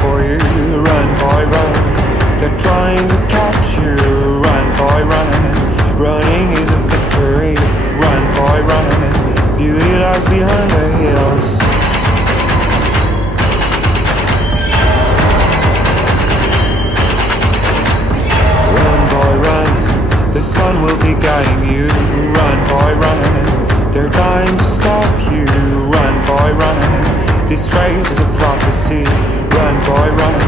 for you. Run, boy, run. They're trying to catch you. Run, boy, run. Running is a victory. Run, boy, run. Beauty lies behind the hills. Run, boy, run. The sun will be guiding you. Run, boy, run. They're dying to stop you. Run, boy, run. This race is a prophecy. Run, boy, run.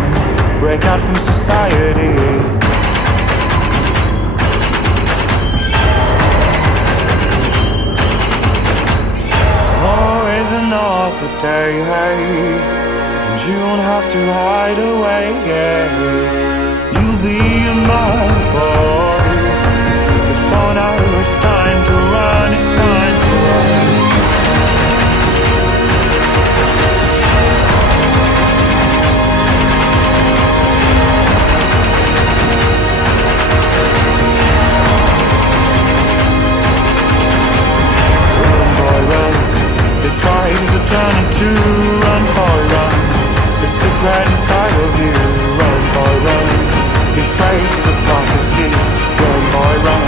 Break out from society. Always another day, and you don't have to hide away. You'll be a man, boy, but for now it's time to run. It's time to run. This ride is a journey to run, boy, run. The secret inside of you, run, boy, run. This race is a prophecy, run, boy, run.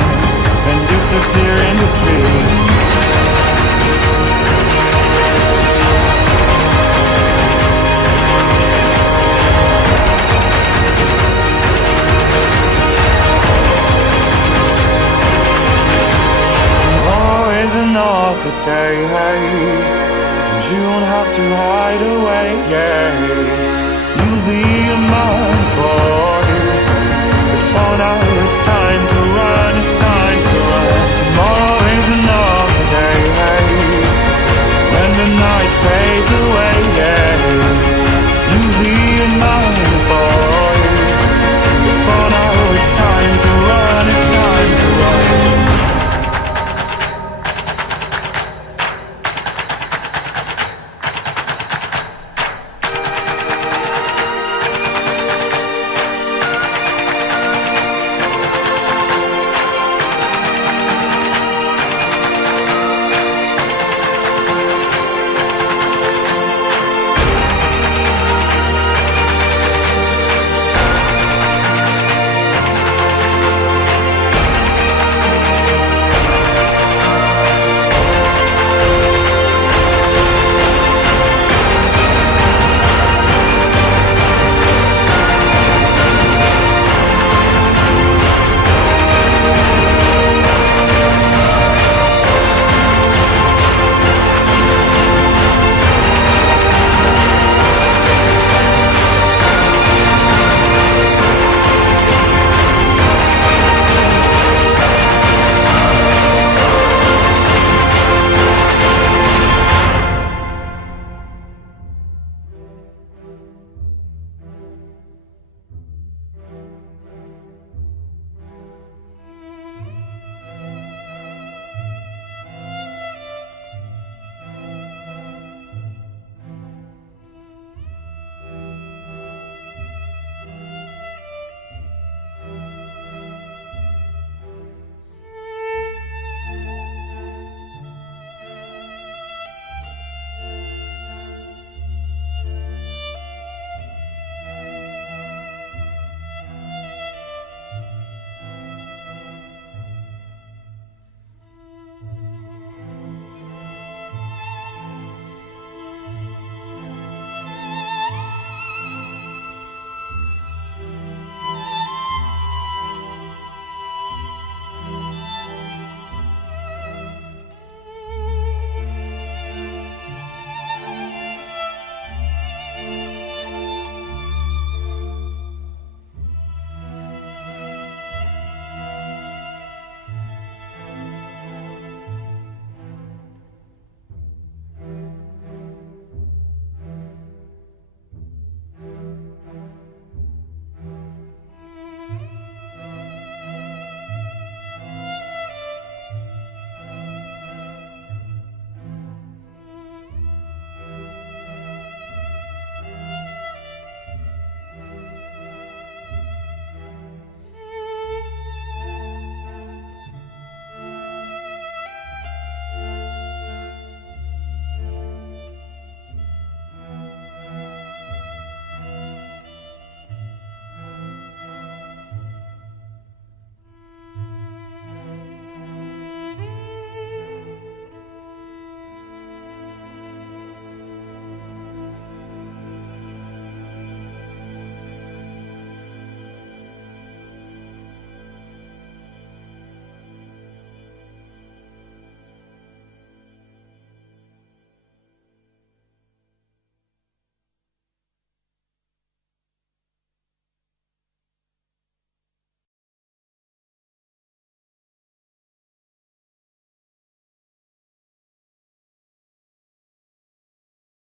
And disappear in the trees. Always another day, and you don't have to hide away. You'll be a man.